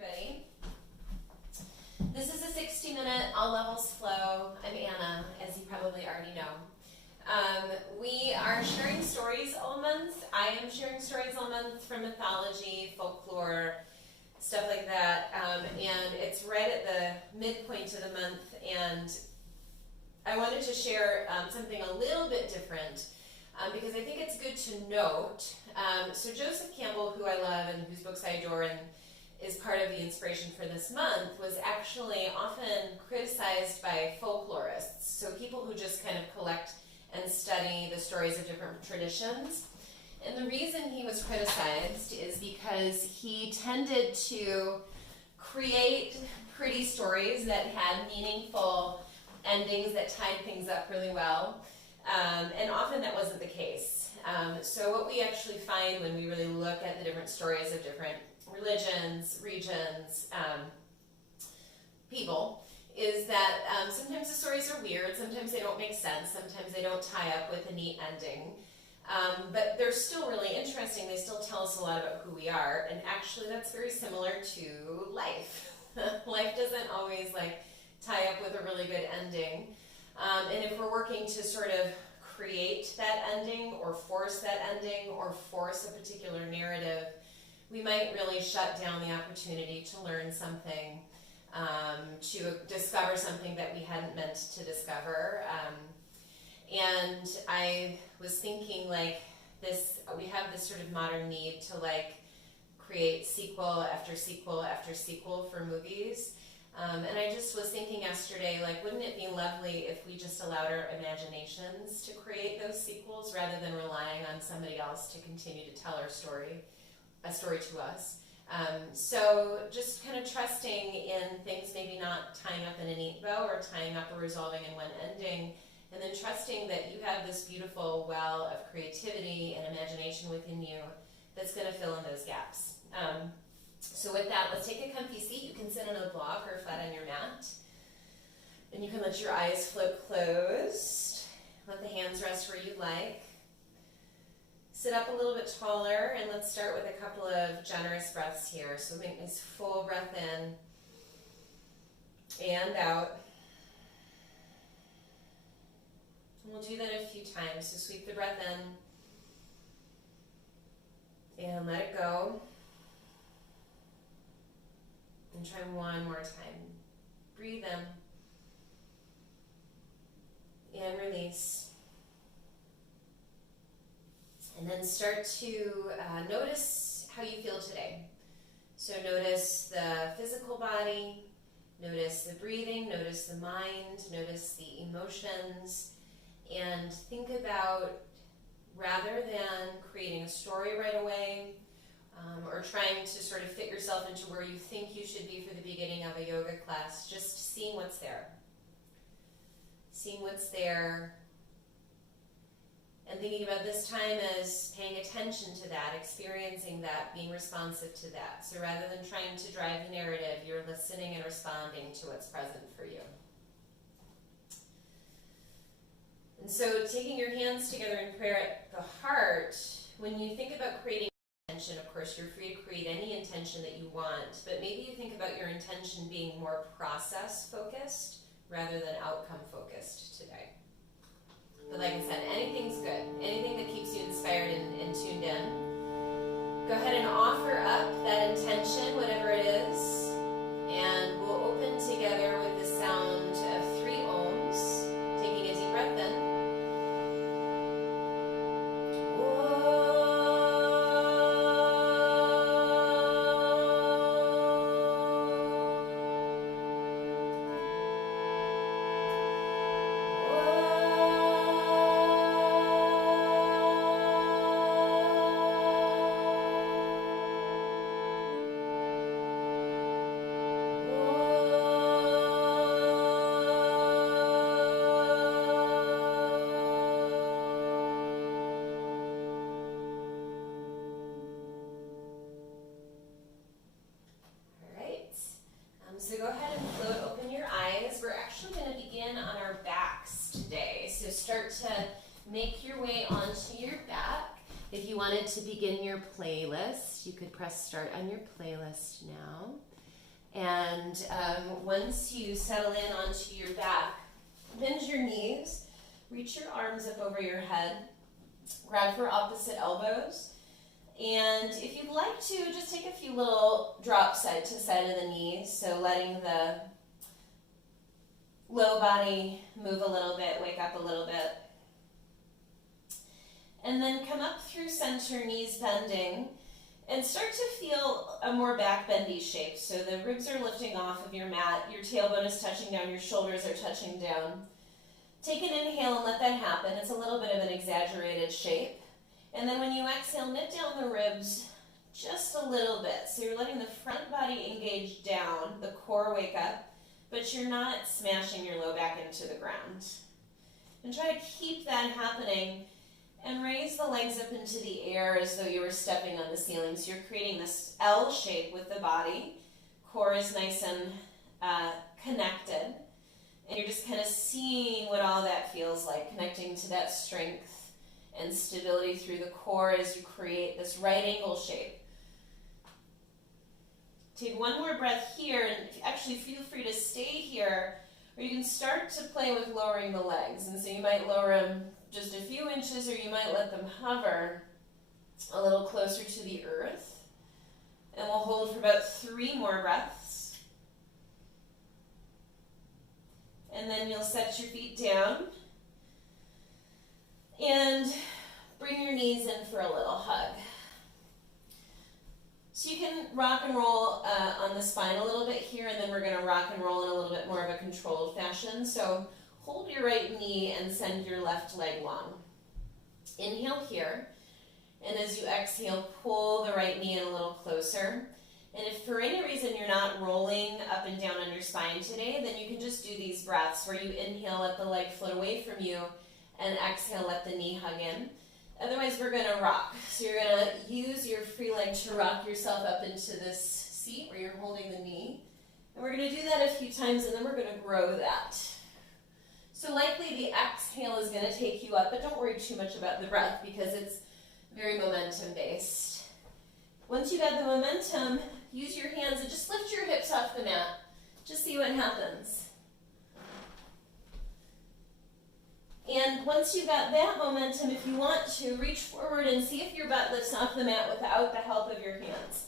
everybody. This is a 60-minute all levels flow. I'm Anna, as you probably already know. We are sharing stories all month. I am sharing stories all month from mythology, folklore, stuff like that. And it's right at the midpoint of the month, and I wanted to share something a little bit different because I think it's good to note. So Joseph Campbell, who I love and whose books I adore and is part of the inspiration for this month, was actually often criticized by folklorists, so people who just kind of collect and study the stories of different traditions. And the reason he was criticized is because he tended to create pretty stories that had meaningful endings that tied things up really well, and often that wasn't the case. So what we actually find when we really look at the different stories of different religions, regions, people, is that sometimes the stories are weird, sometimes they don't make sense, sometimes they don't tie up with a neat ending, but they're still really interesting. They still tell us a lot about who we are, and actually that's very similar to life. Life doesn't always tie up with a really good ending, and if we're working to sort of create that ending or force that ending or force a particular narrative, we might really shut down the opportunity to learn something, to discover something that we hadn't meant to discover. And I was thinking we have this sort of modern need to create sequel after sequel after sequel for movies. And I just was thinking yesterday, wouldn't it be lovely if we just allowed our imaginations to create those sequels rather than relying on somebody else to continue to tell a story to us. So just kind of trusting in things maybe not tying up in a neat bow or tying up or resolving in one ending, and then trusting that you have this beautiful well of creativity and imagination within you that's going to fill in those gaps. So with that, let's take a comfy seat. You can sit on a block or flat on your mat, and you can let your eyes float closed. Let the hands rest where you like. Sit up a little bit taller, and let's start with a couple of generous breaths here. So make a nice full breath in and out. And we'll do that a few times. So sweep the breath in and let it go. And try one more time. Breathe in and release. And then start to notice how you feel today. So notice the physical body, notice the breathing, notice the mind, notice the emotions, and think about, rather than creating a story right away, or trying to sort of fit yourself into where you think you should be for the beginning of a yoga class, just seeing what's there. Seeing what's there, and thinking about this time as paying attention to that, experiencing that, being responsive to that. So rather than trying to drive the narrative, you're listening and responding to what's present for you. And so taking your hands together in prayer at the heart, when you think about creating intention, of course, you're free to create any intention that you want, but maybe you think about your intention being more process-focused rather than outcome-focused today. But like I said, anything's good. Anything that keeps you inspired and tuned in. Go ahead and offer up that intention, whatever it is, and we'll open together with the sound of 3 ohms, taking a deep breath in. So go ahead and float open your eyes. We're actually going to begin on our backs today. So start to make your way onto your back. If you wanted to begin your playlist, you could press start on your playlist now. And once you settle in onto your back, bend your knees, reach your arms up over your head, grab for opposite elbows, and if you'd like to, just take a few little drops side to side of the knees, so letting the low body move a little bit, wake up a little bit. And then come up through center, knees bending, and start to feel a more back bendy shape. So the ribs are lifting off of your mat, your tailbone is touching down, your shoulders are touching down. Take an inhale and let that happen. It's a little bit of an exaggerated shape. And then when you exhale, knit down the ribs just a little bit. So you're letting the front body engage down, the core wake up, but you're not smashing your low back into the ground. And try to keep that happening and raise the legs up into the air as though you were stepping on the ceiling. So you're creating this L shape with the body. Core is nice and connected. And you're just kind of seeing what all that feels like, connecting to that strength and stability through the core as you create this right angle shape. Take one more breath here, and actually feel free to stay here, or you can start to play with lowering the legs. And so you might lower them just a few inches, or you might let them hover a little closer to the earth. And we'll hold for about 3 more breaths. And then you'll set your feet down and bring your knees in for a little hug. So you can rock and roll on the spine a little bit here, and then we're going to rock and roll in a little bit more of a controlled fashion. So hold your right knee and send your left leg long. Inhale here, and as you exhale, pull the right knee in a little closer. And if for any reason you're not rolling up and down on your spine today, then you can just do these breaths where you inhale, let the leg float away from you, and exhale, let the knee hug in. Otherwise, we're going to rock. So you're going to use your free leg to rock yourself up into this seat where you're holding the knee. And we're going to do that a few times, and then we're going to grow that. So likely the exhale is going to take you up, but don't worry too much about the breath because it's very momentum-based. Once you got the momentum, use your hands and just lift your hips off the mat. Just see what happens. And once you got that momentum, if you want to, reach forward and see if your butt lifts off the mat without the help of your hands.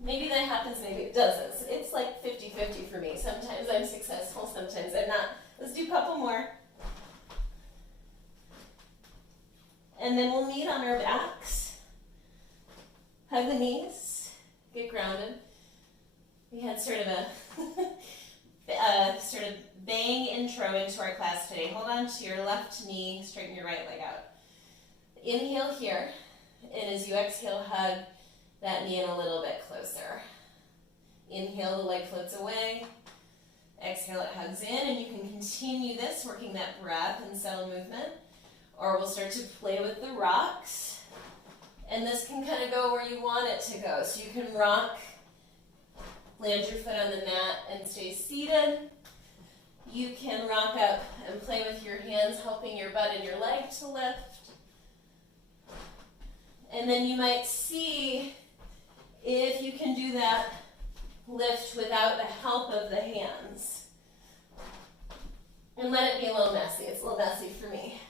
Maybe that happens, maybe it doesn't. It's like 50-50 for me. Sometimes I'm successful, sometimes I'm not. Let's do a couple more. And then we'll meet on our backs. Hug the knees. Get grounded. We had sort of a bang intro into our class today. Hold on to your left knee, straighten your right leg out. Inhale here, and as you exhale, hug that knee in a little bit closer. Inhale, the leg floats away. Exhale, it hugs in, and you can continue this, working that breath and subtle movement, or we'll start to play with the rocks, and this can kind of go where you want it to go. So you can rock, land your foot on the mat and stay seated. You can rock up and play with your hands, helping your butt and your leg to lift. And then you might see if you can do that lift without the help of the hands. And let it be a little messy. It's a little messy for me.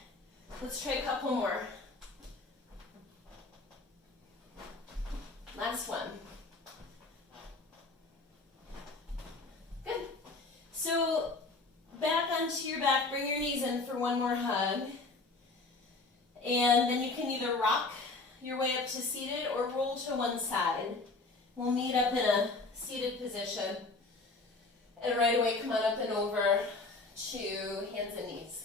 Let's try a couple more. Last one. Good. So back onto your back, bring your knees in for one more hug. And then you can either rock your way up to seated or roll to one side. We'll meet up in a seated position. And right away, come on up and over to hands and knees.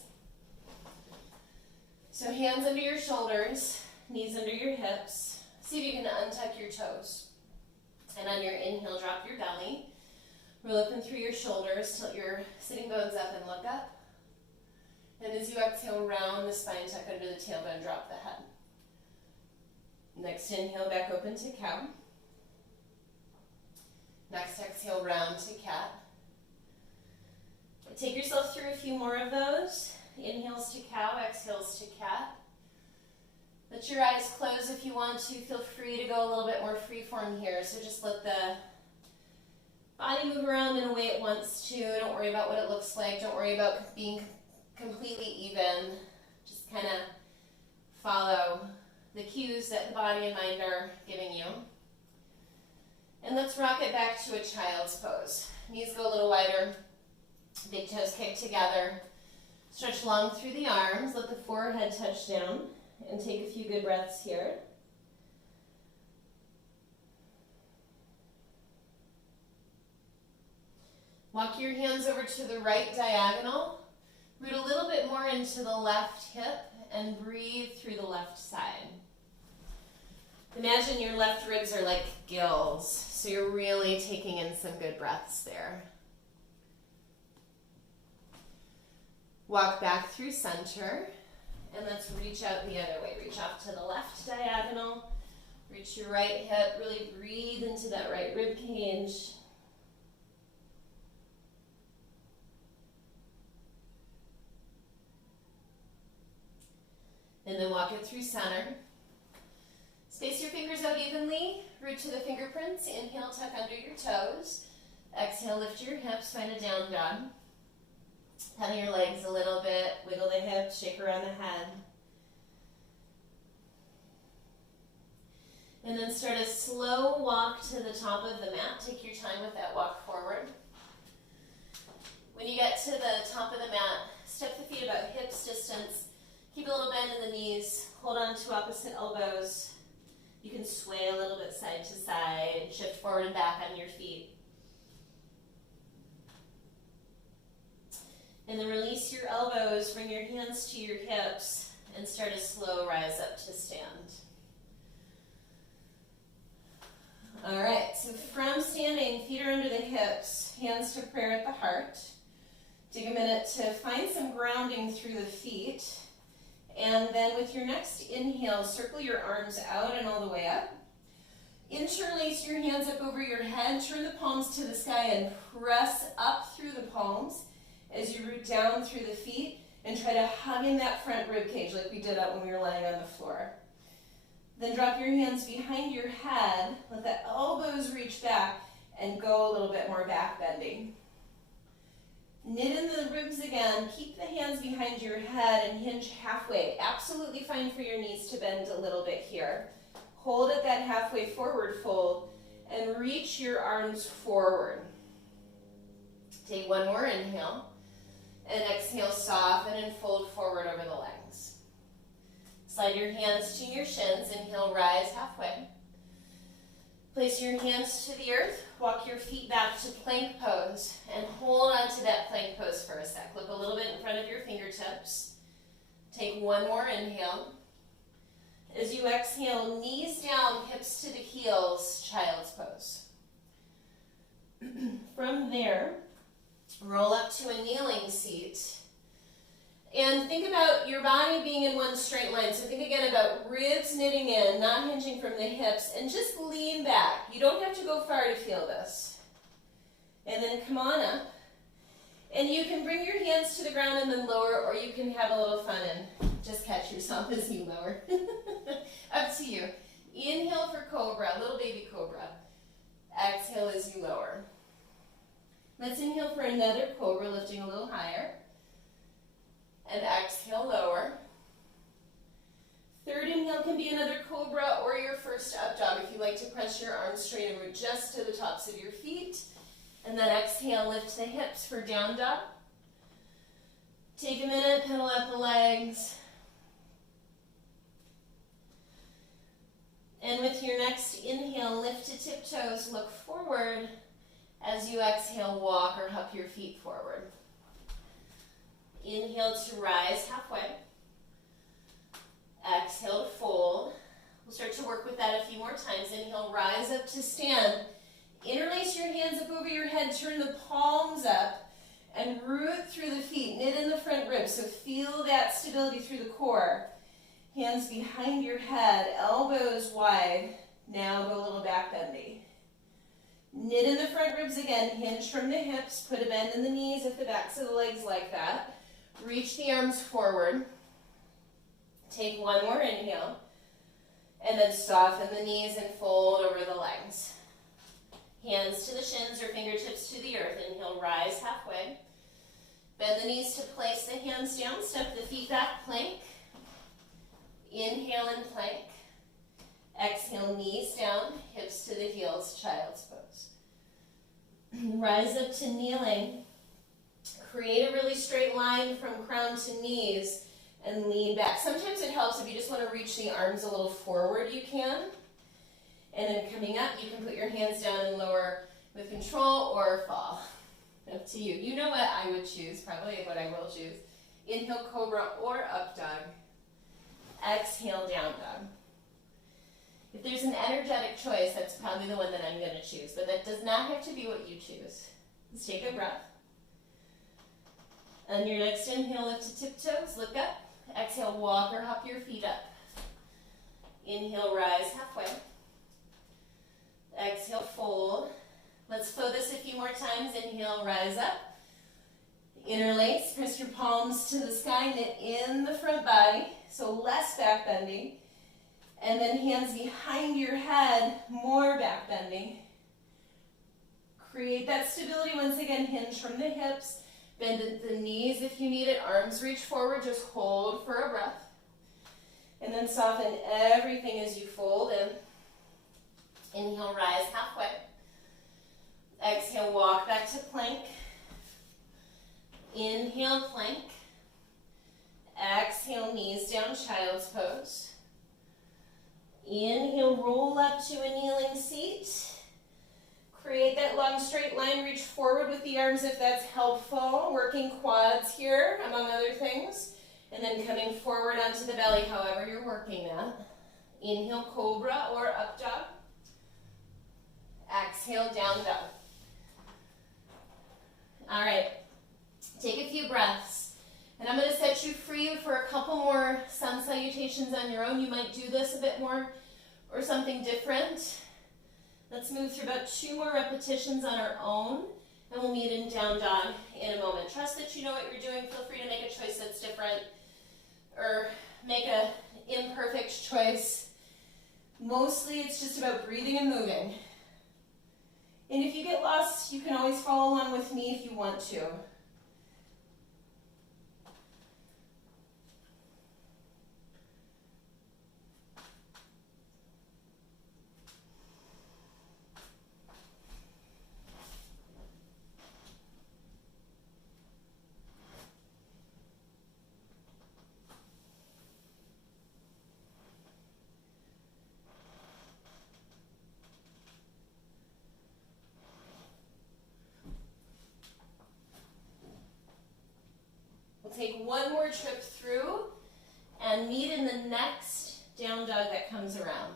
So hands under your shoulders, knees under your hips. See if you can untuck your toes. And on your inhale, drop your belly. Roll up and through your shoulders, tilt your sitting bones up and look up. And as you exhale, round the spine, tuck under the tailbone, drop the head. Next inhale, back open to cow. Next exhale, round to cat. Take yourself through a few more of those. Inhales to cow, exhales to cat. Let your eyes close if you want to. Feel free to go a little bit more freeform here. So just let the body move around in a way it wants to. Don't worry about what it looks like. Don't worry about being completely even. Just kind of follow the cues that the body and mind are giving you. And let's rock it back to a child's pose. Knees go a little wider, big toes kick together. Stretch long through the arms, let the forehead touch down, and take a few good breaths here. Walk your hands over to the right diagonal. Root a little bit more into the left hip and breathe through the left side. Imagine your left ribs are like gills, so you're really taking in some good breaths there. Walk back through center, and let's reach out the other way. Reach off to the left diagonal, reach your right hip, really breathe into that right rib cage. And then walk it through center. Space your fingers out evenly, root to the fingerprints. Inhale, tuck under your toes. Exhale, lift your hips, find a down dog. Pedal your legs a little bit, wiggle the hips, shake around the head. And then start a slow walk to the top of the mat. Take your time with that walk forward. When you get to the top of the mat, step the feet about hips distance. Keep a little bend in the knees. Hold on to opposite elbows. You can sway a little bit side to side, shift forward and back on your feet. And then release your elbows, bring your hands to your hips, and start a slow rise up to stand. All right, so from standing, feet are under the hips, hands to prayer at the heart. Take a minute to find some grounding through the feet. And then with your next inhale, circle your arms out and all the way up. Interlace your hands up over your head, turn the palms to the sky and press up through the palms as you root down through the feet and try to hug in that front rib cage like we did up when we were lying on the floor. Then drop your hands behind your head, let the elbows reach back and go a little bit more back bending. Knit in the ribs again, keep the hands behind your head and hinge halfway. Absolutely fine for your knees to bend a little bit here. Hold at that halfway forward fold and reach your arms forward. Take one more inhale and exhale, soften and fold forward over the legs. Slide your hands to your shins, inhale, rise halfway. Place your hands to the earth, walk your feet back to plank pose, and hold on to that plank pose for a sec. Look a little bit in front of your fingertips. Take one more inhale. As you exhale, knees down, hips to the heels, child's pose. From there, roll up to a kneeling seat. And think about your body being in one straight line. So think again about ribs knitting in, not hinging from the hips, and just lean back. You don't have to go far to feel this. And then come on up. And you can bring your hands to the ground and then lower, or you can have a little fun and just catch yourself as you lower. Up to you. Inhale for cobra, little baby cobra. Exhale as you lower. Let's inhale for another cobra, lifting a little higher. And exhale, lower. Third inhale can be another cobra or your first up dog if you like to press your arms straight and root just to the tops of your feet. And then exhale, lift the hips for down dog. Take a minute, pedal out the legs. And with your next inhale, lift to tiptoes, look forward. As you exhale, walk or hop your feet forward. Inhale to rise halfway. Exhale to fold. We'll start to work with that a few more times. Inhale, rise up to stand. Interlace your hands up over your head, turn the palms up, and root through the feet. Knit in the front ribs, so feel that stability through the core. Hands behind your head, elbows wide. Now go a little back bendy. Knit in the front ribs again, hinge from the hips, put a bend in the knees if the backs of the legs like that. Reach the arms forward. Take one more inhale. And then soften the knees and fold over the legs. Hands to the shins or fingertips to the earth. Inhale, rise halfway. Bend the knees to place the hands down. Step the feet back, plank. Inhale and plank. Exhale, knees down, hips to the heels, child's pose. Rise up to kneeling. Create a really straight line from crown to knees and lean back. Sometimes it helps if you just want to reach the arms a little forward, you can. And then coming up, you can put your hands down and lower with control or fall. Up to you. You know what I would choose, probably what I will choose. Inhale, cobra or up dog. Exhale, down dog. If there's an energetic choice, that's probably the one that I'm going to choose, but that does not have to be what you choose. Let's take a breath. On your next inhale, lift to tiptoes, look up. Exhale, walk or hop your feet up. Inhale, rise halfway. Exhale, fold. Let's flow this a few more times. Inhale, rise up. Interlace, press your palms to the sky, knit in the front body, so less back bending. And then hands behind your head, more back bending. Create that stability once again, hinge from the hips. Bend at the knees if you need it. Arms reach forward, just hold for a breath. And then soften everything as you fold in. Inhale, rise halfway. Exhale, walk back to plank. Inhale, plank. Exhale, knees down, child's pose. Inhale, roll up to a kneeling seat. Create that long straight line, reach forward with the arms if that's helpful. Working quads here, among other things. And then coming forward onto the belly, however you're working that. Inhale, cobra or up dog. Exhale, down dog. All right, take a few breaths. And I'm going to set you free for a couple more sun salutations on your own. You might do this a bit more or something different. Let's move through about 2 more repetitions on our own, and we'll meet in down dog in a moment. Trust that you know what you're doing. Feel free to make a choice that's different or make an imperfect choice. Mostly it's just about breathing and moving. And if you get lost, you can always follow along with me if you want to. Take one more trip through and meet in the next down dog that comes around.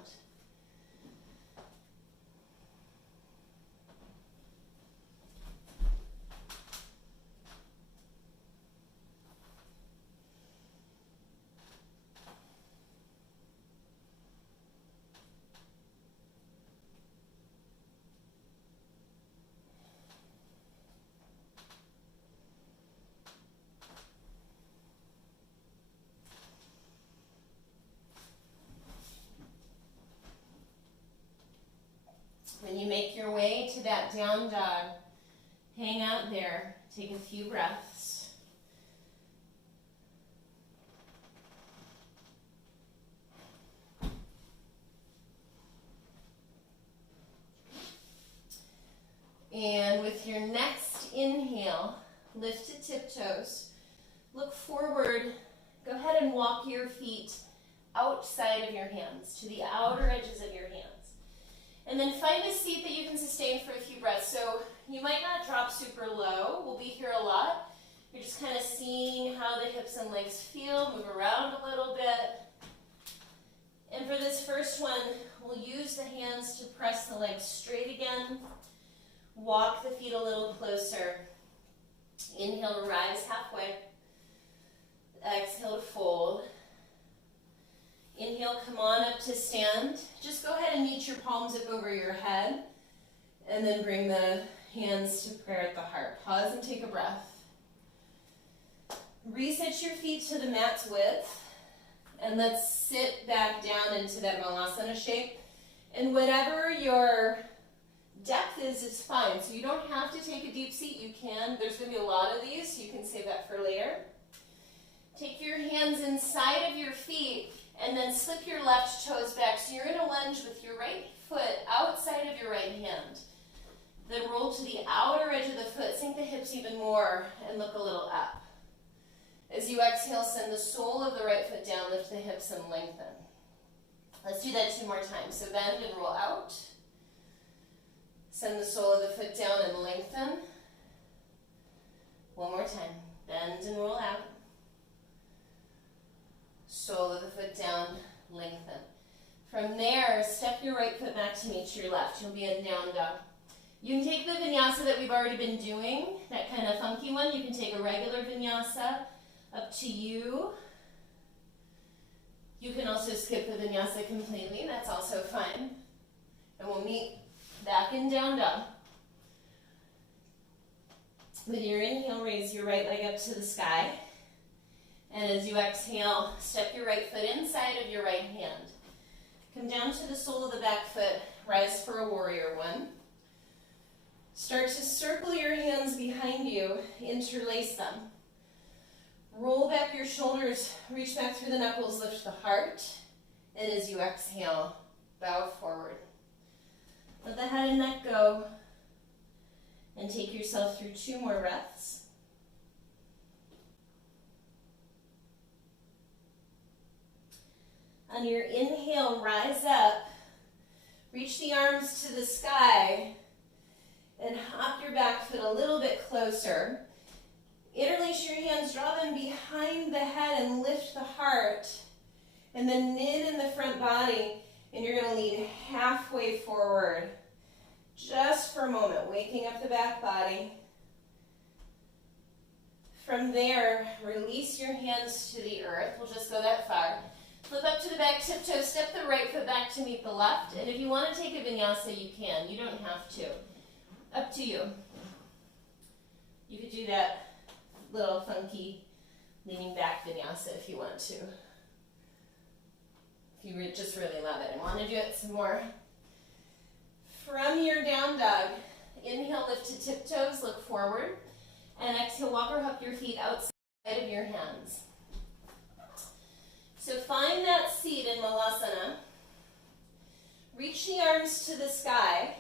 When you make your way to that down dog, hang out there, take a few breaths. And with your next inhale, lift to tiptoes, look forward, go ahead and walk your feet outside of your hands, to the outer edges of your hands. And then find a seat that you can sustain for a few breaths. So you might not drop super low. We'll be here a lot. You're just kind of seeing how the hips and legs feel. Move around a little bit. And for this first one, we'll use the hands to press the legs straight again. Walk the feet a little closer. Inhale to rise halfway. Exhale to fold. Inhale, come on up to stand. Just go ahead and meet your palms up over your head. And then bring the hands to prayer at the heart. Pause and take a breath. Reset your feet to the mat's width. And let's sit back down into that Malasana shape. And whatever your Depth is fine, so you don't have to take a deep seat. You can. There's going to be a lot of these, so you can save that for later. Take your hands inside of your feet and then slip your left toes back. So you're in a lunge with your right foot outside of your right hand. Then roll to the outer edge of the foot, sink the hips even more, and look a little up. As you exhale, send the sole of the right foot down, lift the hips and lengthen. Let's do that 2 more times. So bend and roll out. Send the sole of the foot down and lengthen. 1 more time. Bend and roll out. Sole of the foot down, lengthen. From there, step your right foot back to meet your left. You'll be in down dog. You can take the vinyasa that we've already been doing, that kind of funky one. You can take a regular vinyasa, up to you. You can also skip the vinyasa completely. That's also fine. And we'll meet back in down dog. With your inhale, raise your right leg up to the sky. And as you exhale, step your right foot inside of your right hand. Come down to the sole of the back foot, rise for a warrior one. Start to circle your hands behind you, interlace them. Roll back your shoulders, reach back through the knuckles, lift the heart. And as you exhale, bow forward. Let the head and neck go. And take yourself through 2 more breaths. On your inhale, rise up. Reach the arms to the sky. And hop your back foot a little bit closer. Interlace your hands, draw them behind the head and lift the heart. And then knit in the front body. And you're going to lean halfway forward. Just for a moment, waking up the back body. From there, release your hands to the earth. We'll just go that far. Flip up to the back tiptoe, step the right foot back to meet the left. And if you want to take a vinyasa, you can. You don't have to. Up to you. You could do that little funky leaning back vinyasa if you want to. If you just really love it and want to do it some more. From your down dog, inhale, lift to tiptoes, look forward. And exhale, walk or hop your feet outside of your hands. So find that seat in Malasana. Reach the arms to the sky.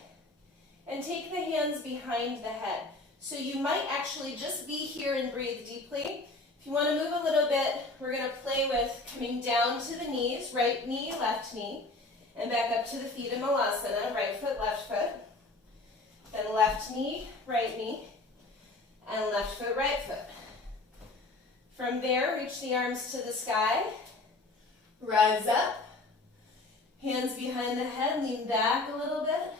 And take the hands behind the head. So you might actually just be here and breathe deeply. If you want to move a little bit, we're going to play with coming down to the knees, right knee, left knee, and back up to the feet in Malasana, right foot, left foot. Then left knee, and left foot, right foot. From there, reach the arms to the sky, rise up, hands behind the head, lean back a little bit.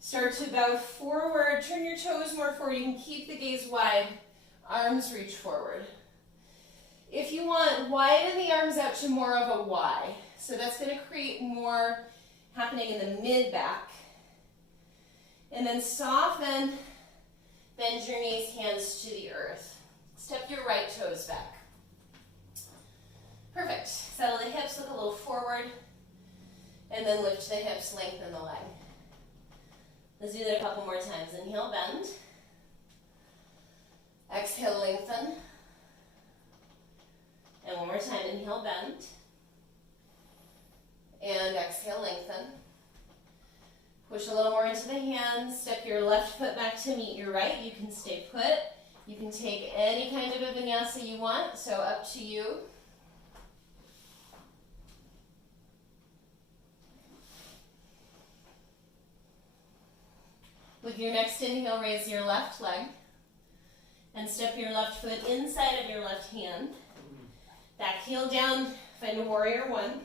Start to bow forward, turn your toes more forward. You can keep the gaze wide, arms reach forward. If you want, widen the arms out to more of a Y. So that's going to create more happening in the mid-back. And then soften, bend your knees, hands to the earth. Step your right toes back. Perfect. Settle the hips, look a little forward, and then lift the hips, lengthen the leg. Let's do that a couple more times. Inhale, bend. Exhale, lengthen. And one more time. Inhale, bend. And exhale, lengthen. Push a little more into the hands. Step your left foot back to meet your right. You can stay put. You can take any kind of a vinyasa you want, so up to you. With your next inhale, raise your left leg and step your left foot inside of your left hand. Back heel down, find a warrior one.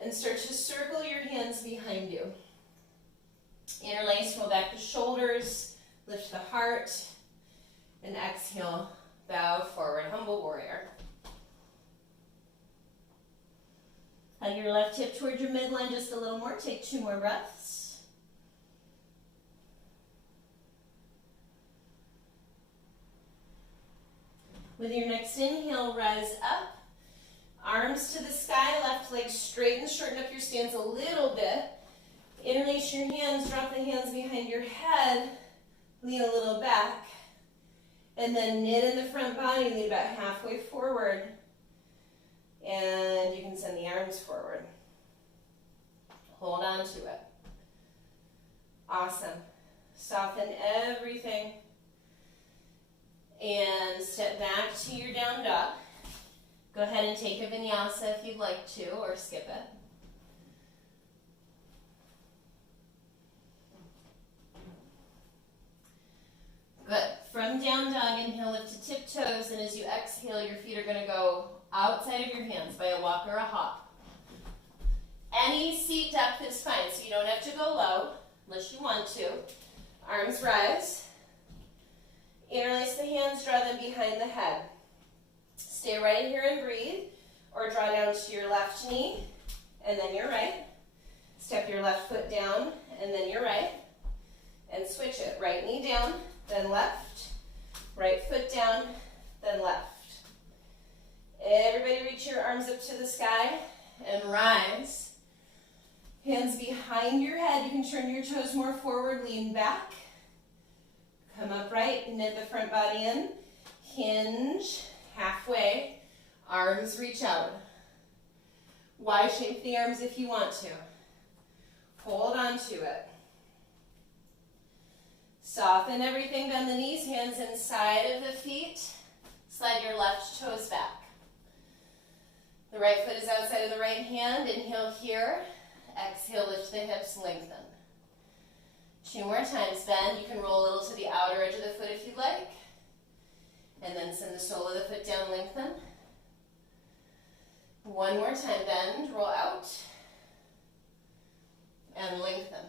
And start to circle your hands behind you. Interlace, roll back the shoulders, lift the heart, and exhale, bow forward, humble warrior. Hug your left hip towards your midline just a little more. Take 2 more breaths. With your next inhale, rise up. Arms to the sky, left leg straight and shorten up your stance a little bit. Interlace your hands, drop the hands behind your head, lean a little back, and then knit in the front body, lean about halfway forward, and you can send the arms forward. Hold on to it. Awesome. Soften everything. And step back to your down dog. Go ahead and take a vinyasa if you'd like to, or skip it. Good. From down dog, inhale, lift to tiptoes, and as you exhale, your feet are going to go outside of your hands by a walk or a hop. Any seat depth is fine, so you don't have to go low unless you want to. Arms rise. Interlace the hands, draw them behind the head. Stay right here and breathe, or draw down to your left knee, and then your right. Step your left foot down, and then your right, and switch it. Right knee down, then left. Right foot down, then left. Everybody reach your arms up to the sky and rise. Hands behind your head. You can turn your toes more forward, lean back. Come upright, knit the front body in. Hinge, halfway. Arms reach out. Y-shape the arms if you want to. Hold on to it. Soften everything, bend the knees, hands inside of the feet. Slide your left toes back. The right foot is outside of the right hand. Inhale here. Exhale, lift the hips, lengthen. 2 more times, bend. You can roll a little to the outer edge of the foot if you'd like. And then send the sole of the foot down, lengthen. 1 more time, bend, roll out, and lengthen.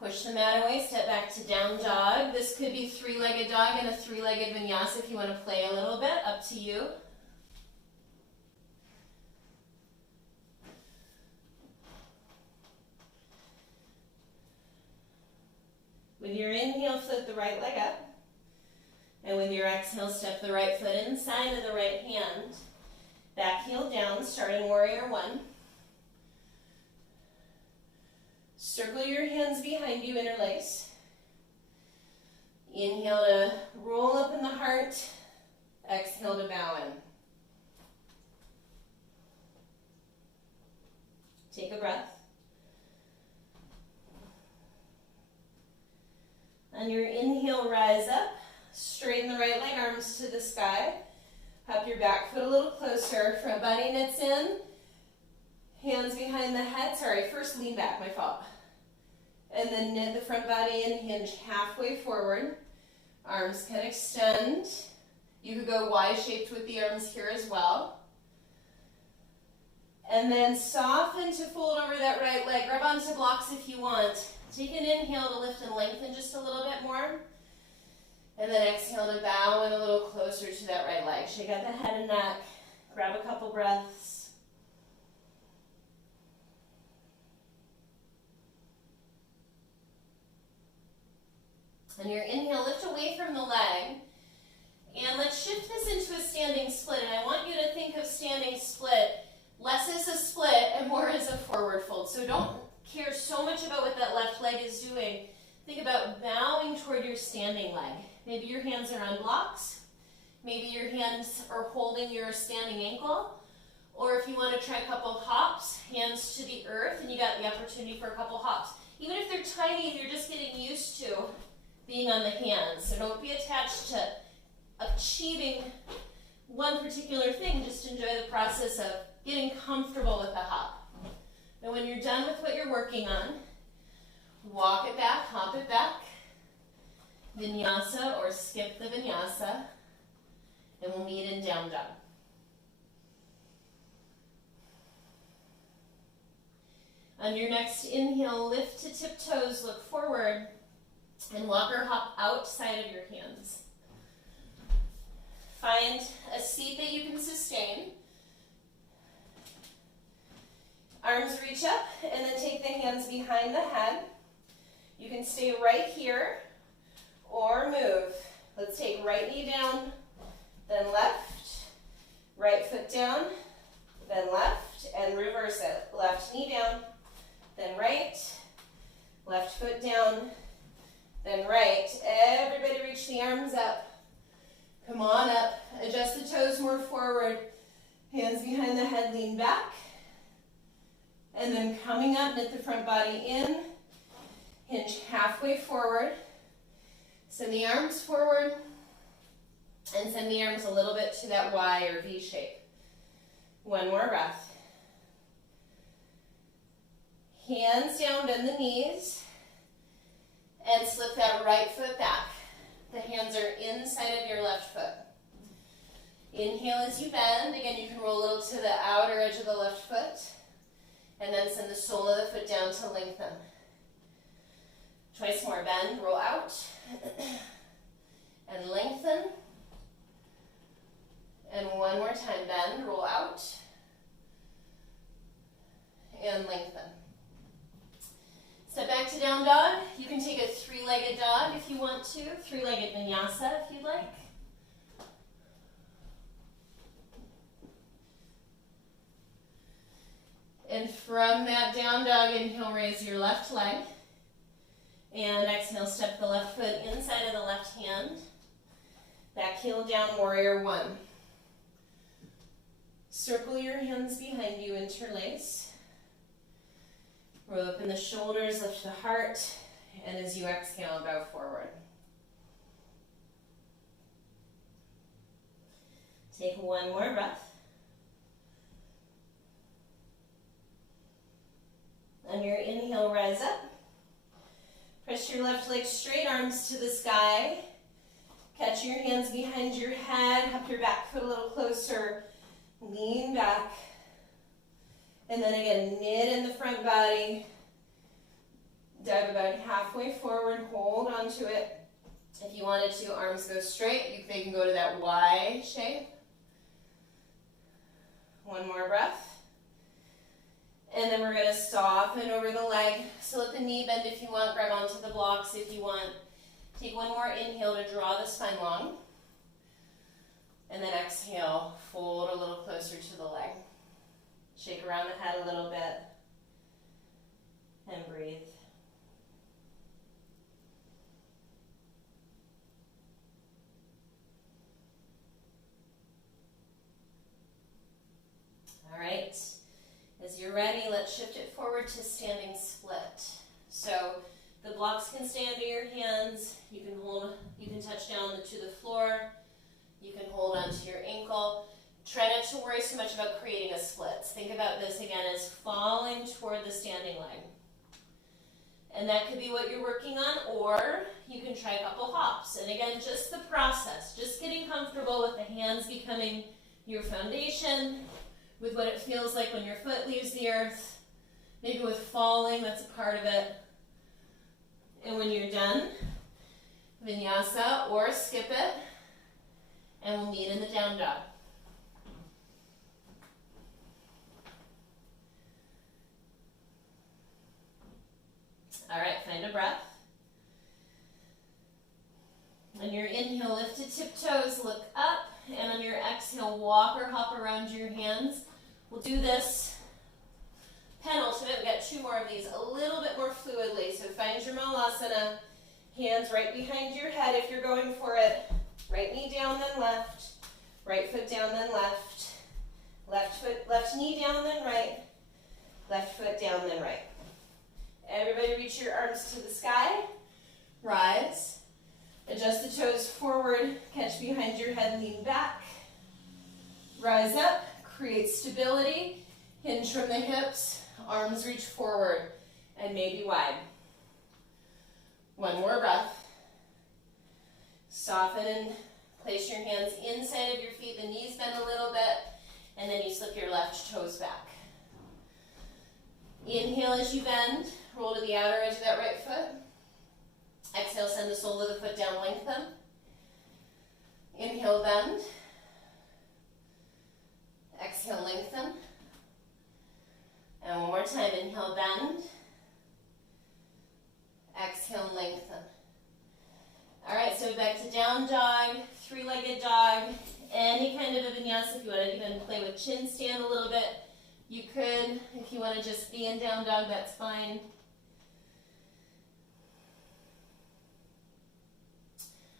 Push the mat away, step back to down dog. This could be 3-legged dog and a 3-legged vinyasa if you want to play a little bit, up to you. With your inhale, flip the right leg up. And with your exhale, step the right foot inside of the right hand. Back heel down, starting warrior 1. Circle your hands behind you, interlace. Inhale to roll up in the heart. Exhale to bow in. Take a breath. On your inhale, rise up. Straighten the right leg, arms to the sky. Hop your back foot a little closer. Front body knits in. Hands behind the head. Sorry, first lean back, my fault. And then knit the front body in, hinge halfway forward. Arms can extend. You could go Y-shaped with the arms here as well. And then soften to fold over that right leg. Grab onto blocks if you want. Take an inhale to lift and lengthen just a little bit more. And then exhale to bow in a little closer to that right leg. Shake out the head and neck. Grab a couple breaths. On your inhale, lift away from the leg. And let's shift this into a standing split. And I want you to think of standing split less as a split and more as a forward fold. So don't care so much about what that left leg is doing. Think about bowing toward your standing leg. Maybe your hands are on blocks. Maybe your hands are holding your standing ankle. Or if you want to try a couple hops, hands to the earth, and you got the opportunity for a couple hops. Even if they're tiny and you're just getting used to being on the hands. So don't be attached to achieving one particular thing. Just enjoy the process of getting comfortable with the hop. And when you're done with what you're working on, walk it back, hop it back, vinyasa or skip the vinyasa, and we'll meet in down dog. On your next inhale, lift to tiptoes, look forward, and walk or hop outside of your hands. Find a seat that you can sustain. Arms reach up, and then take the hands behind the head. You can stay right here or move. Let's take right knee down, then left. Right foot down, then left, and reverse it. Left knee down, then right, left foot down, then right. Everybody reach the arms up. Come on up, adjust the toes more forward, hands behind the head, lean back. And then coming up, knit the front body in, hinge halfway forward, send the arms forward, and send the arms a little bit to that Y or V shape. One more breath. Hands down, bend the knees, and slip that right foot back. The hands are inside of your left foot. Inhale as you bend. Again, you can roll a little to the outer edge of the left foot, and then send the sole of the foot down to lengthen. Twice more, bend, roll out, and lengthen. And one more time, bend, roll out, and lengthen. Step back to down dog. You can take a three-legged dog if you want to, three-legged vinyasa if you'd like. And from that down dog, inhale, raise your left leg. And exhale, step the left foot inside of the left hand. Back heel down, warrior one. Circle your hands behind you, interlace. Roll open the shoulders, lift the heart, and as you exhale, bow forward. Take one more breath. On your inhale, rise up. Press your left leg straight, arms to the sky. Catch your hands behind your head, hop your back foot a little closer, lean back. And then again, knit in the front body. Dive about halfway forward, hold onto it. If you wanted to, arms go straight. They can go to that Y shape. One more breath. And then we're going to soften over the leg. So let the knee bend if you want, grab onto the blocks if you want. Take one more inhale to draw the spine long. And then exhale, fold a little closer to the leg. Shake around the head a little bit. And breathe. All right. As you're ready, let's shift it forward to standing split. So the blocks can stay under your hands. You can touch down to the floor. You can hold onto your ankle. Try not to worry so much about creating a split. Think about this again as falling toward the standing leg. And that could be what you're working on, or you can try a couple hops. And again, just the process, just getting comfortable with the hands becoming your foundation, with what it feels like when your foot leaves the earth, maybe with falling, that's a part of it. And when you're done, vinyasa or skip it, and we'll meet in the down dog. All right, find a breath. On your inhale, lift to tiptoes, look up, and on your exhale, walk or hop around your hands. We'll do this penultimate. We got two more of these, a little bit more fluidly. So find your malasana, hands right behind your head if you're going for it. Right knee down, then left. Right foot down, then left. Left knee down, then right. Left foot down, then right. Everybody reach your arms to the sky. Rise. Adjust the toes forward. Catch behind your head, lean back. Rise up. Create stability. Hinge from the hips. Arms reach forward and maybe wide. One more breath. Soften and place your hands inside of your feet. The knees bend a little bit, and then you slip your left toes back. Inhale as you bend. Roll to the outer edge of that right foot. Exhale, send the sole of the foot down, lengthen. Inhale, bend. Exhale, lengthen. And one more time, inhale, bend. Exhale, lengthen. All right, so back to down dog, three-legged dog, any kind of a vinyasa. If you want to even play with chin stand a little bit, You could, if you want to just be in down dog, that's fine.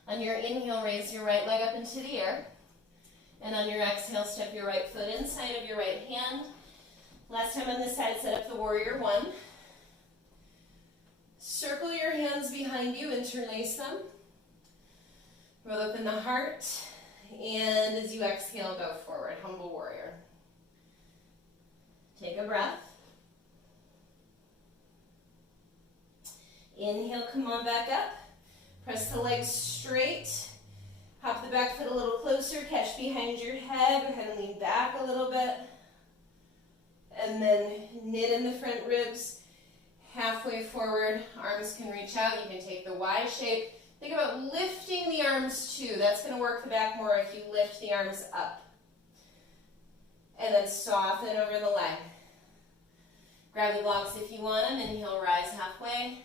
On your inhale, raise your right leg up into the air. And on your exhale, step your right foot inside of your right hand. Last time on this side, set up the warrior one. Circle your hands behind you, interlace them. Roll open the heart. And as you exhale, go forward, humble warrior. Take a breath. Inhale, come on back up. Press the legs straight. Hop the back foot a little closer, catch behind your head. Go ahead and lean back a little bit. And then knit in the front ribs. Halfway forward, arms can reach out. You can take the Y shape. Think about lifting the arms too. That's going to work the back more if you lift the arms up. And then soften over the leg. Grab the blocks if you want them. Inhale, rise halfway.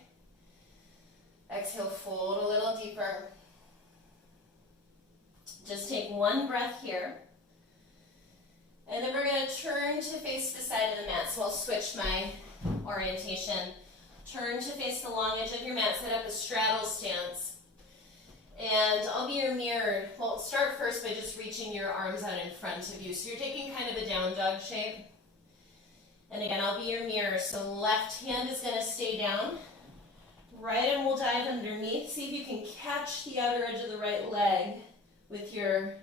Exhale, fold a little deeper. Just take one breath here. And then we're going to turn to face the side of the mat. So I'll switch my orientation. Turn to face the long edge of your mat. Set up a straddle stance. And I'll be your mirror. Well, start first by just reaching your arms out in front of you. So you're taking kind of a down dog shape. And again, I'll be your mirror. So left hand is going to stay down. Right arm will dive underneath. See if you can catch the outer edge of the right leg with your,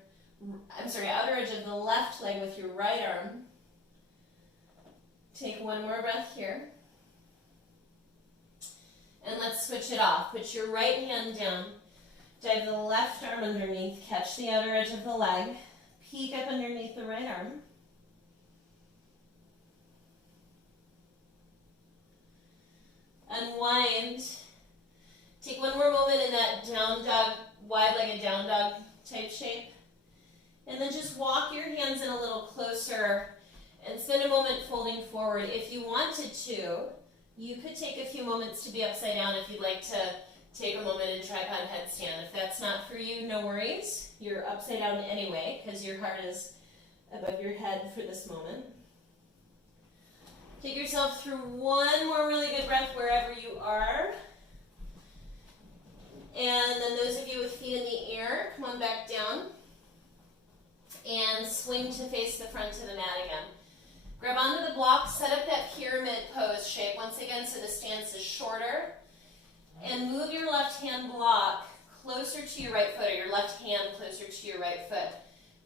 outer edge of the left leg with your right arm. Take one more breath here. And let's switch it off. Put your right hand down. Dive the left arm underneath. Catch the outer edge of the leg. Peek up underneath the right arm. Unwind. Take one more moment in that down dog, wide-legged down dog type shape. And then just walk your hands in a little closer and spend a moment folding forward. If you wanted to, you could take a few moments to be upside down if you'd like to take a moment in tripod headstand. If that's not for you, no worries. You're upside down anyway because your heart is above your head for this moment. Take yourself through one more really good breath wherever you are. And then those of you with feet in the air, come on back down. And swing to face the front of the mat again. Grab onto the block, set up that pyramid pose shape once again so the stance is shorter. And move your left hand block closer to your right foot, or your left hand closer to your right foot.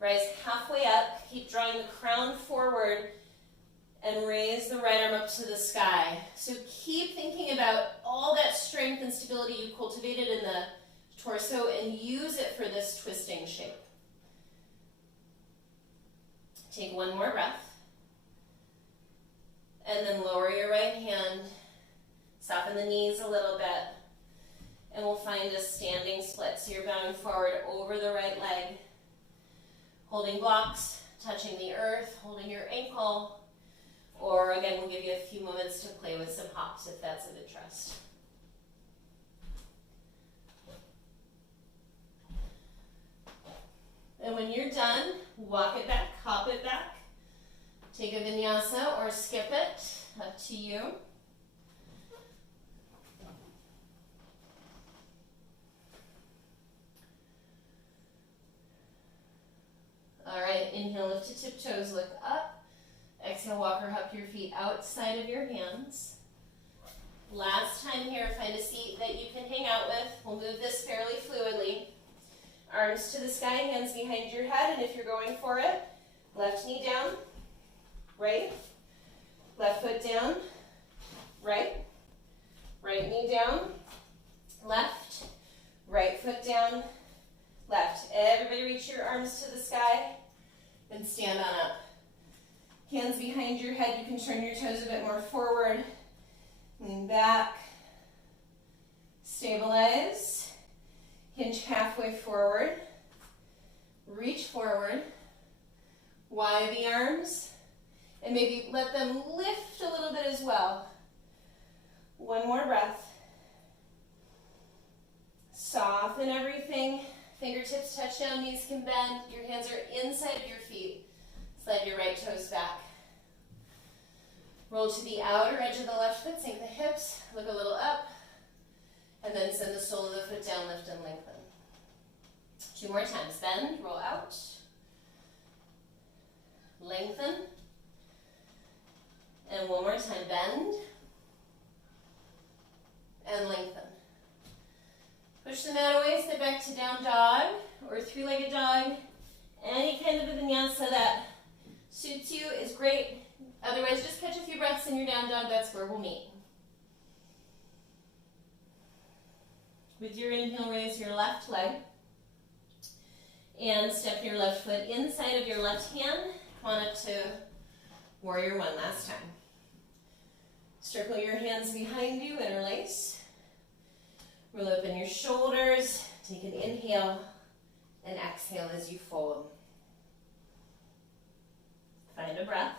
Rise halfway up, keep drawing the crown forward, and raise the right arm up to the sky. So keep thinking about all that strength and stability you cultivated in the torso and use it for this twisting shape. Take one more breath. And then lower your right hand. Soften the knees a little bit. And we'll find a standing split. So you're bowing forward over the right leg. Holding blocks, touching the earth, holding your ankle. Or again, we'll give you a few moments to play with some hops if that's of interest. And when you're done, walk it back, hop it back. Take a vinyasa or skip it, up to you. All right, inhale, lift to tiptoes, look up. Exhale, walk or hop your feet outside of your hands. Last time here, find a seat that you can hang out with. We'll move this fairly fluidly. Arms to the sky, hands behind your head, and if you're going for it, left knee down, right, left foot down, right, right knee down, left, right foot down, left. Everybody reach your arms to the sky, then stand on up. Hands behind your head, you can turn your toes a bit more forward, lean back, stabilize, hinge halfway forward, reach forward, wide the arms, and maybe let them lift a little bit as well. One more breath. Soften everything, fingertips touch down, knees can bend, your hands are inside of your feet. Slide your right toes back. Roll to the outer edge of the left foot, sink the hips, look a little up, and then send the sole of the foot down, lift and lengthen. 2 more times. Bend, roll out, lengthen, and 1 more time. Bend and lengthen. Push the mat away, step back to down dog or 3-legged dog. Any kind of a vinyasa that suits you is great. Otherwise, just catch a few breaths in your down dog. That's where we'll meet. With your inhale, raise your left leg and step your left foot inside of your left hand. Come on up to warrior 1 last time. Circle your hands behind you, interlace. Roll open your shoulders. Take an inhale and exhale as you fold. Find a breath.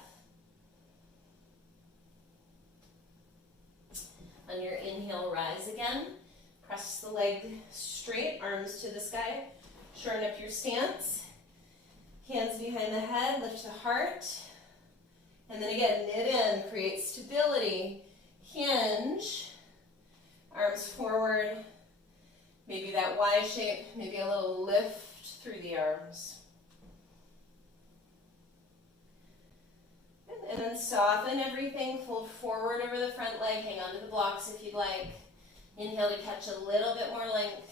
On your inhale, rise again. Press the leg straight, arms to the sky. Shorten up your stance. Hands behind the head, lift the heart. And then again, knit in, create stability. Hinge. Arms forward. Maybe that Y shape, maybe a little lift through the arms. And then soften everything, fold forward over the front leg, hang onto the blocks if you'd like. Inhale to catch a little bit more length.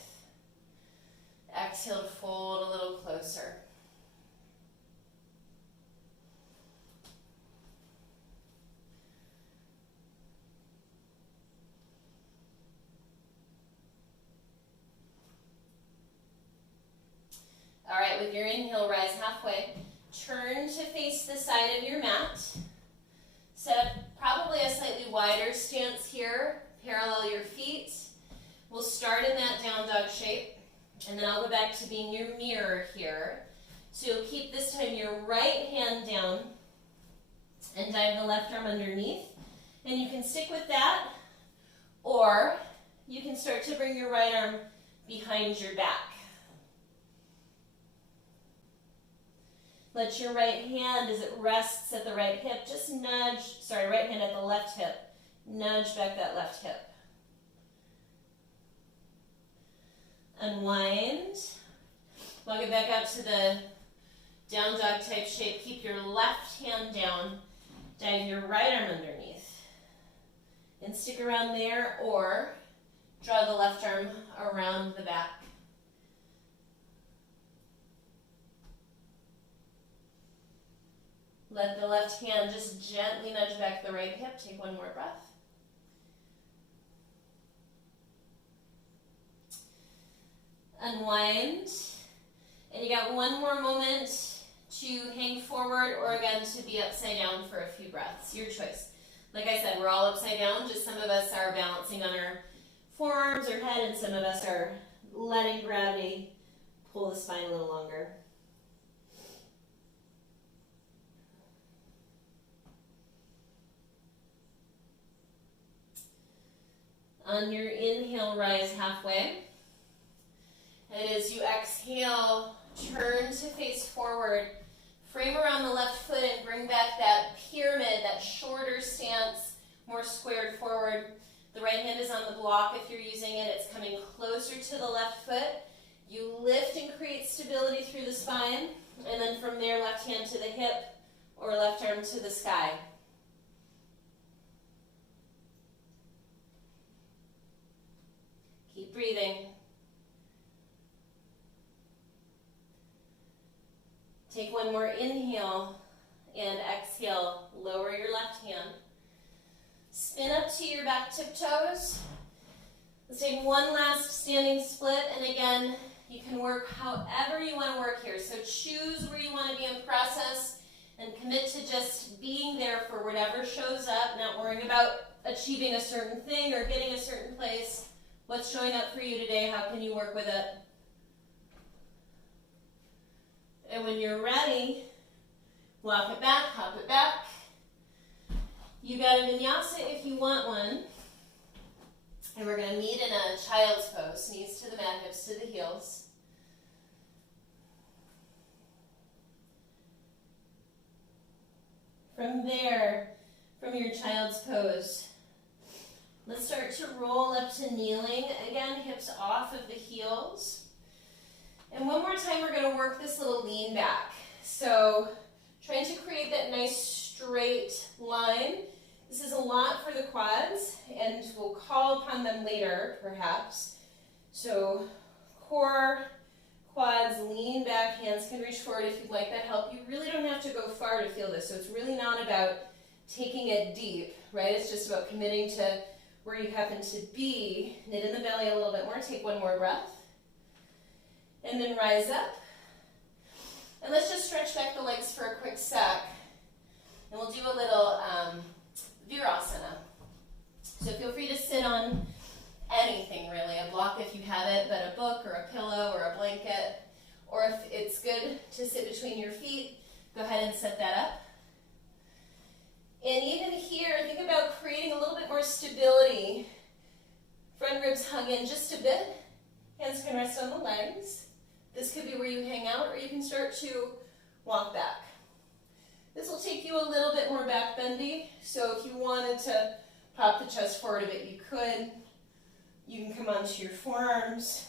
Exhale to fold a little closer. All right, with your inhale, rise halfway. Turn to face the side of your mat. Set up probably a slightly wider stance here. Parallel your feet. We'll start in that down dog shape, and then I'll go back to being your mirror here. So you'll keep this time your right hand down and dive the left arm underneath. And you can stick with that, or you can start to bring your right arm behind your back. Let your right hand, as it rests at the right hip, just nudge, right hand at the left hip. Nudge back that left hip. Unwind. Walk it back up to the down dog type shape. Keep your left hand down. Dive your right arm underneath. And stick around there, or draw the left arm around the back. Let the left hand just gently nudge back the right hip. Take 1 more breath. Unwind. And you got 1 more moment to hang forward, or again to be upside down for a few breaths. Your choice. Like I said, we're all upside down. Just some of us are balancing on our forearms or head, and some of us are letting gravity pull the spine a little longer. On your inhale, rise halfway. And as you exhale, turn to face forward. Frame around the left foot and bring back that pyramid, that shorter stance, more squared forward. The right hand is on the block if you're using it. It's coming closer to the left foot. You lift and create stability through the spine. And then from there, left hand to the hip or left arm to the sky. Keep breathing. Take 1 more inhale and exhale. Lower your left hand. Spin up to your back tiptoes. Let's take 1 last standing split, and again, you can work however you want to work here. So choose where you want to be in process and commit to just being there for whatever shows up, not worrying about achieving a certain thing or getting a certain place. What's showing up for you today? How can you work with it? And when you're ready, walk it back, hop it back. You got a vinyasa if you want one. And we're going to meet in a child's pose, knees to the mat, hips to the heels. From from your child's pose. Let's start to roll up to kneeling. Again, hips off of the heels. And one more time, we're going to work this little lean back. So trying to create that nice straight line. This is a lot for the quads, and we'll call upon them later, perhaps. So core, quads, lean back, hands can reach forward if you'd like that help. You really don't have to go far to feel this, so it's really not about taking it deep, right? It's just about committing to where you happen to be. Knit in the belly a little bit more. Take one more breath. And then rise up. And let's just stretch back the legs for a quick sec. And we'll do a little Virasana. So feel free to sit on anything really, a block if you have it, but a book or a pillow or a blanket, or if it's good to sit between your feet, go ahead and set that up. And even here, think about creating a little bit more stability. Front ribs hug in just a bit. Hands can rest on the legs. This could be where you hang out, or you can start to walk back. This will take you a little bit more back bendy, so if you wanted to pop the chest forward a bit, you could. You can come onto your forearms.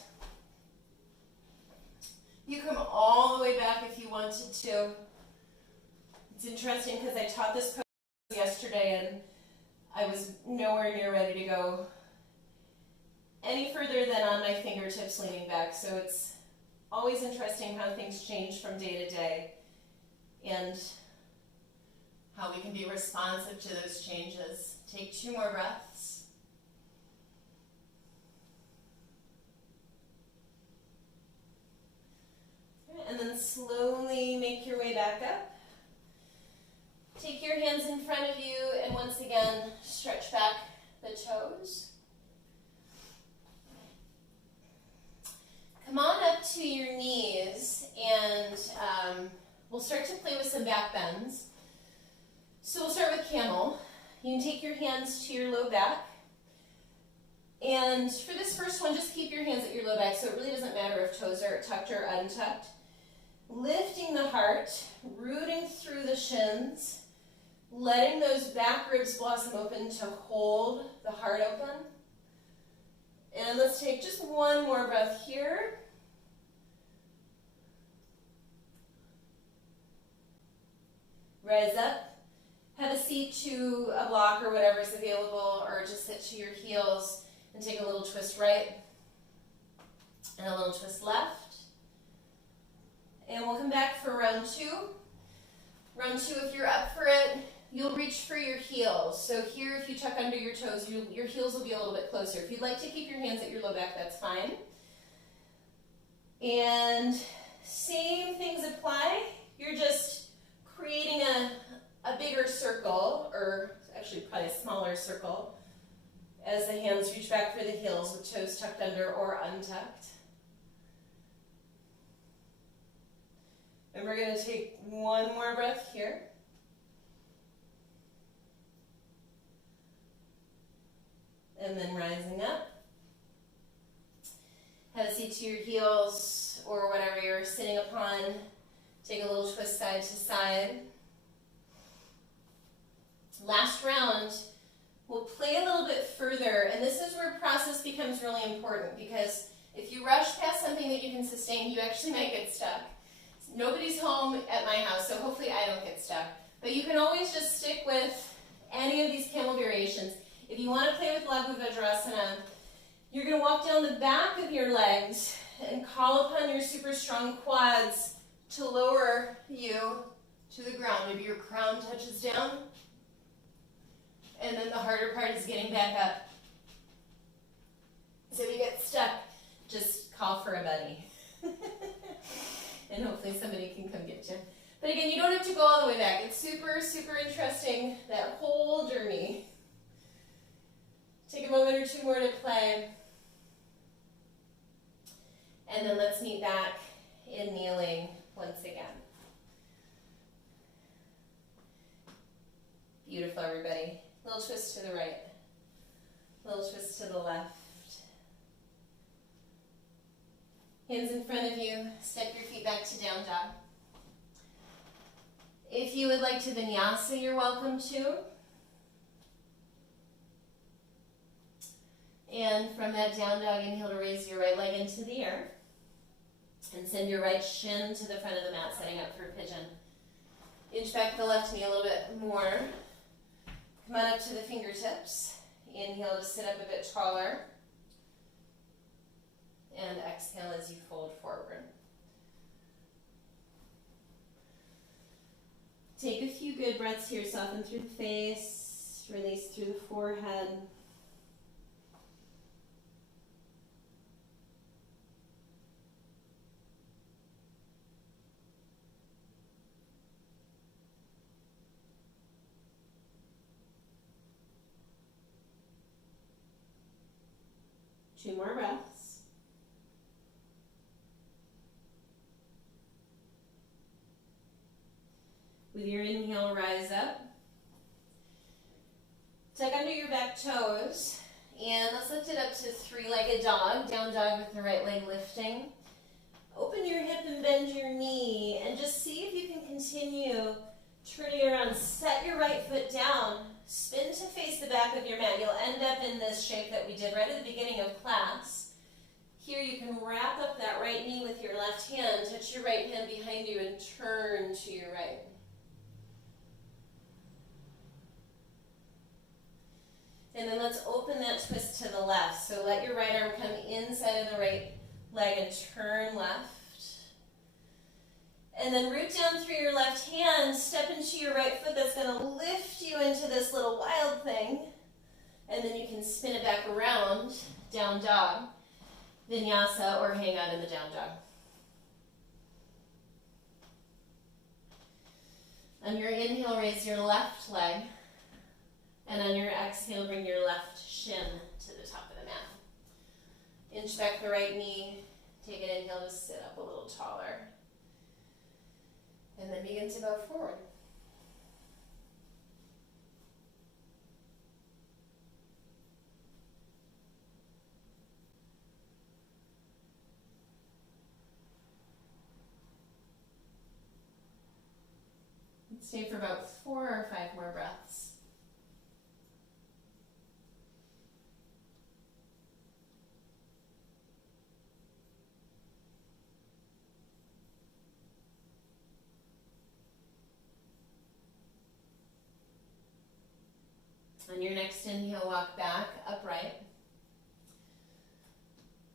You come all the way back if you wanted to. It's interesting because I taught this pose yesterday and I was nowhere near ready to go any further than on my fingertips leaning back. So it's always interesting how things change from day to day and how we can be responsive to those changes. Take 2 more breaths. And then slowly make your way back up. Take your hands in front of you and once again stretch back the toes. Come on up to your knees and we'll start to play with some back bends. So we'll start with camel. You can take your hands to your low back. And for this first one, just keep your hands at your low back so it really doesn't matter if toes are tucked or untucked. Lifting the heart, rooting through the shins, letting those back ribs blossom open to hold the heart open. And let's take just one more breath here. Rise up. Have a seat to a block or whatever is available, or just sit to your heels and take a little twist right and a little twist left. And we'll come back for round 2. Round 2, if you're up for it, you'll reach for your heels. So here, if you tuck under your toes, your heels will be a little bit closer. If you'd like to keep your hands at your low back, that's fine. And same things apply. You're just creating a bigger circle, or actually probably a smaller circle, as the hands reach back for the heels with toes tucked under or untucked. And we're going to take one more breath here. And then rising up. Have a seat to your heels or whatever you're sitting upon. Take a little twist side to side. Last round, we'll play a little bit further, and this is where process becomes really important, because if you rush past something that you can sustain, you actually might get stuck. Nobody's home at my house, so hopefully I don't get stuck. But you can always just stick with any of these camel variations. If you want to play with Laghu Vajrasana, you're going to walk down the back of your legs and call upon your super strong quads to lower you to the ground. Maybe your crown touches down, and then the harder part is getting back up. So if you get stuck, just call for a buddy. And hopefully somebody can come get you. But again, you don't have to go all the way back. It's super, super interesting, that whole journey. Take a moment or 2 more to play. And then let's meet back in kneeling once again. Beautiful, everybody. Little twist to the right. Little twist to the left. Hands in front of you. Step your feet back to down dog. If you would like to vinyasa, you're welcome to. And from that down dog, inhale to raise your right leg into the air. And send your right shin to the front of the mat, setting up for pigeon. Inch back the left knee a little bit more. Come on up to the fingertips. Inhale to sit up a bit taller. And exhale as you fold forward. Take a few good breaths here. Soften through the face. Release through the forehead. Two more breaths. With your inhale, rise up. Tuck under your back toes, and let's lift it up to three-legged dog, down dog with the right leg lifting. Open your hip and bend your knee, and just see if you can continue turning around. Set your right foot down. Spin to face the back of your mat. You'll end up in this shape that we did right at the beginning of class. Here you can wrap up that right knee with your left hand, touch your right hand behind you, and turn to your right. And then let's open that twist to the left. So let your right arm come inside of the right leg and turn left. And then root down through your left hand, step into your right foot. That's going to lift you into this little wild thing. And then you can spin it back around, down dog, vinyasa, or hang out in the down dog. On your inhale, raise your left leg. And on your exhale, bring your left shin to the top of the mat. Inch back the right knee. Take an inhale to sit up a little taller. And then begin to bow forward. Stay for about 4 or 5 more breaths. On your next inhale, walk back, upright.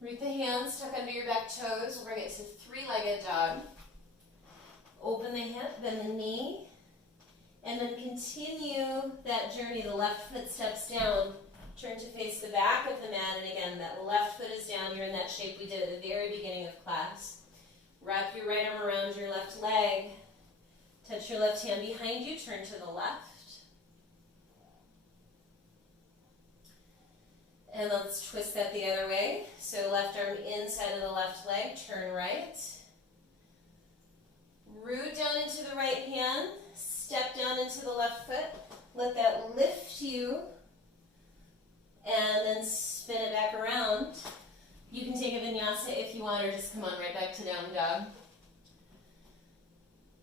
Root the hands, tuck under your back toes. We'll bring it to three-legged dog. Open the hip, bend the knee, and then continue that journey. The left foot steps down. Turn to face the back of the mat, and again, that left foot is down. You're in that shape we did at the very beginning of class. Wrap your right arm around your left leg. Touch your left hand behind you. Turn to the left. And let's twist that the other way. So left arm inside of the left leg, turn right. Root down into the right hand, step down into the left foot. Let that lift you, and then spin it back around. You can take a vinyasa if you want, or just come on right back to down dog.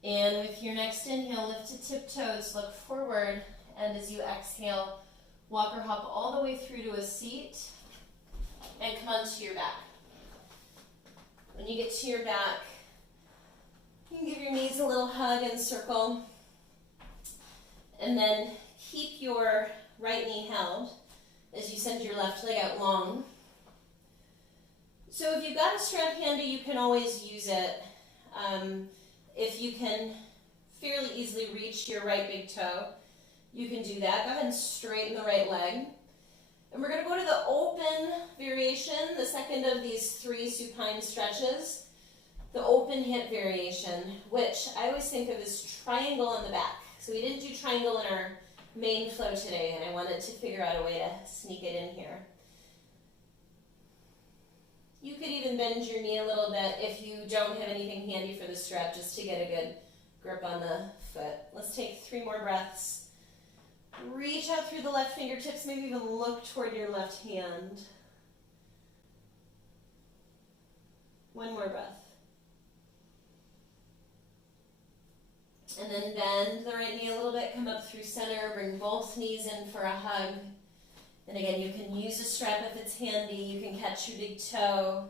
And with your next inhale, lift to tiptoes, look forward, and as you exhale, walk or hop all the way through to a seat and come onto your back. When you get to your back, you can give your knees a little hug and circle. And then keep your right knee held as you send your left leg out long. So if you've got a strap handy, you can always use it. If you can fairly easily reach your right big toe, you can do that. Go ahead and straighten the right leg. And we're going to go to the open variation, the second of these 3 supine stretches. The open hip variation, which I always think of as triangle on the back. So we didn't do triangle in our main flow today, and I wanted to figure out a way to sneak it in here. You could even bend your knee a little bit if you don't have anything handy for the strap, just to get a good grip on the foot. Let's take 3 more breaths. Reach out through the left fingertips, maybe even look toward your left hand. 1 more breath. And then bend the right knee a little bit, come up through center, bring both knees in for a hug. And again, you can use a strap if it's handy. You can catch your big toe.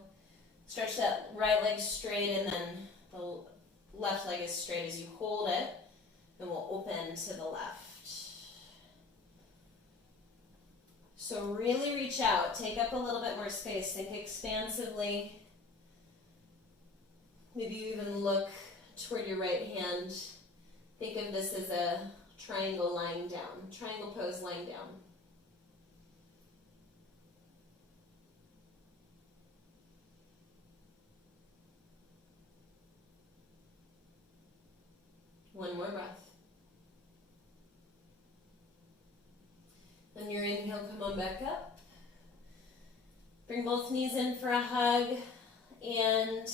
Stretch that right leg straight, and then the left leg as straight as you hold it. And we'll open to the left. So really reach out. Take up a little bit more space. Think expansively. Maybe you even look toward your right hand. Think of this as a triangle lying down. Triangle pose lying down. One more breath. Then your inhale, come on back up. Bring both knees in for a hug. And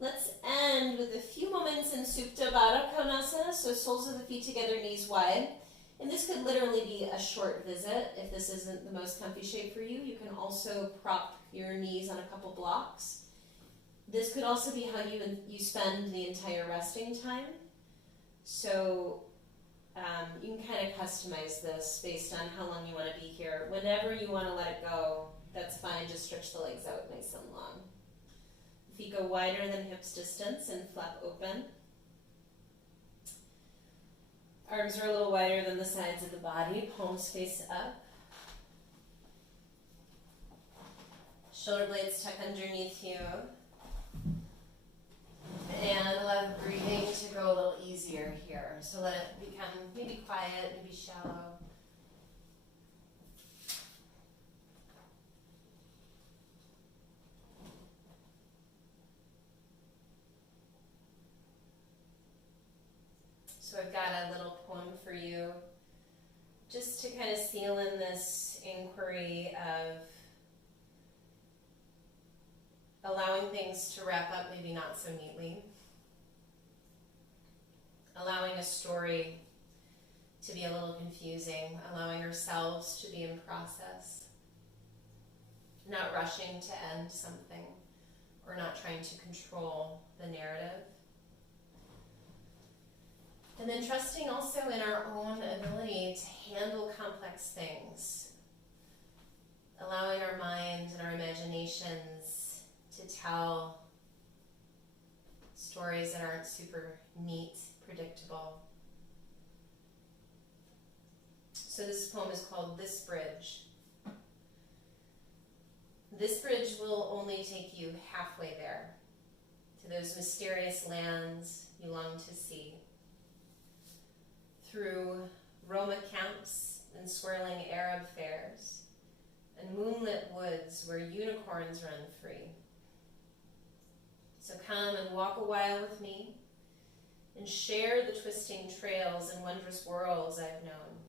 let's end with a few moments in Supta Baddha Konasana, so soles of the feet together, knees wide. And this could literally be a short visit. If this isn't the most comfy shape for you, you can also prop your knees on a couple blocks. This could also be how you spend the entire resting time. So you can kind of customize this based on how long you want to be here. Whenever you want to let it go, that's fine. Just stretch the legs out nice and long. Feet go wider than hips distance and flap open. Arms are a little wider than the sides of the body. Palms face up. Shoulder blades tuck underneath you. And allow the breathing to go a little easier here. So let it become maybe quiet, maybe shallow. So I've got a little poem for you just to kind of seal in this inquiry of allowing things to wrap up maybe not so neatly. Allowing a story to be a little confusing. Allowing ourselves to be in process. Not rushing to end something or not trying to control the narrative. And then trusting also in our own ability to handle complex things. Allowing our minds and our imaginations to tell stories that aren't super neat, predictable. So this poem is called This Bridge. This bridge will only take you halfway there, to those mysterious lands you long to see. Through Roma camps and swirling Arab fairs, and moonlit woods where unicorns run free. So come and walk a while with me, and share the twisting trails and wondrous worlds I've known.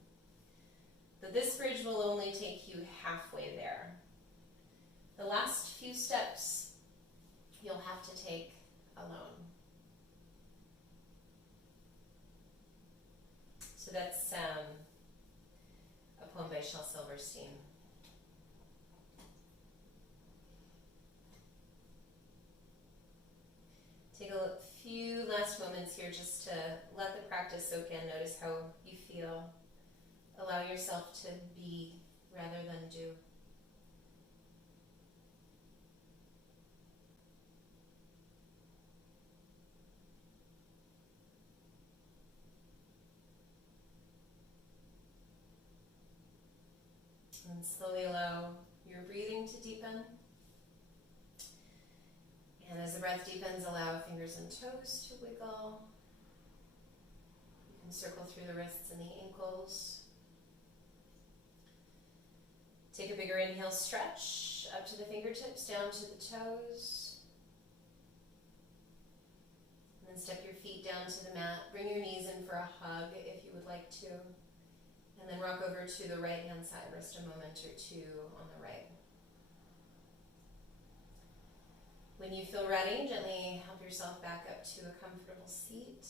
But this bridge will only take you halfway there. The last few steps you'll have to take alone. So that's a poem by Shel Silverstein. Take a few last moments here just to let the practice soak in. Notice how you feel. Allow yourself to be rather than do. And slowly allow your breathing to deepen. And as the breath deepens, allow fingers and toes to wiggle. You can circle through the wrists and the ankles. Take a bigger inhale, stretch up to the fingertips, down to the toes. And then step your feet down to the mat. Bring your knees in for a hug if you would like to. And then rock over to the right hand side. Rest a moment or two on the right. When you feel ready, gently help yourself back up to a comfortable seat.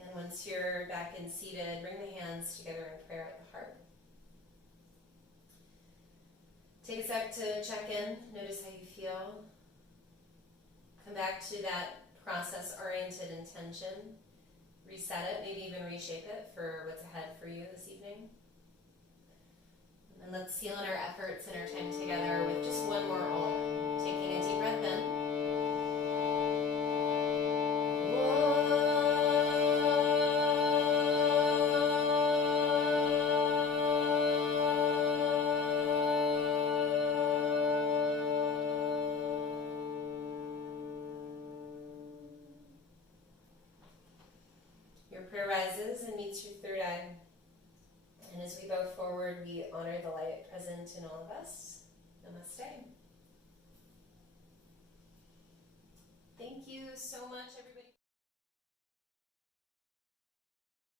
And once you're back in seated, bring the hands together in prayer at the heart. Take a sec to check in. Notice how you feel. Come back to that process-oriented intention. reset it, maybe even reshape it for what's ahead for you this evening. And let's seal in our efforts and our time together with just one more Om. Taking a deep breath in. Your prayer rises and meets your third eye. And as we bow forward, we honor the light present in all of us. Namaste. Thank you so much, everyone.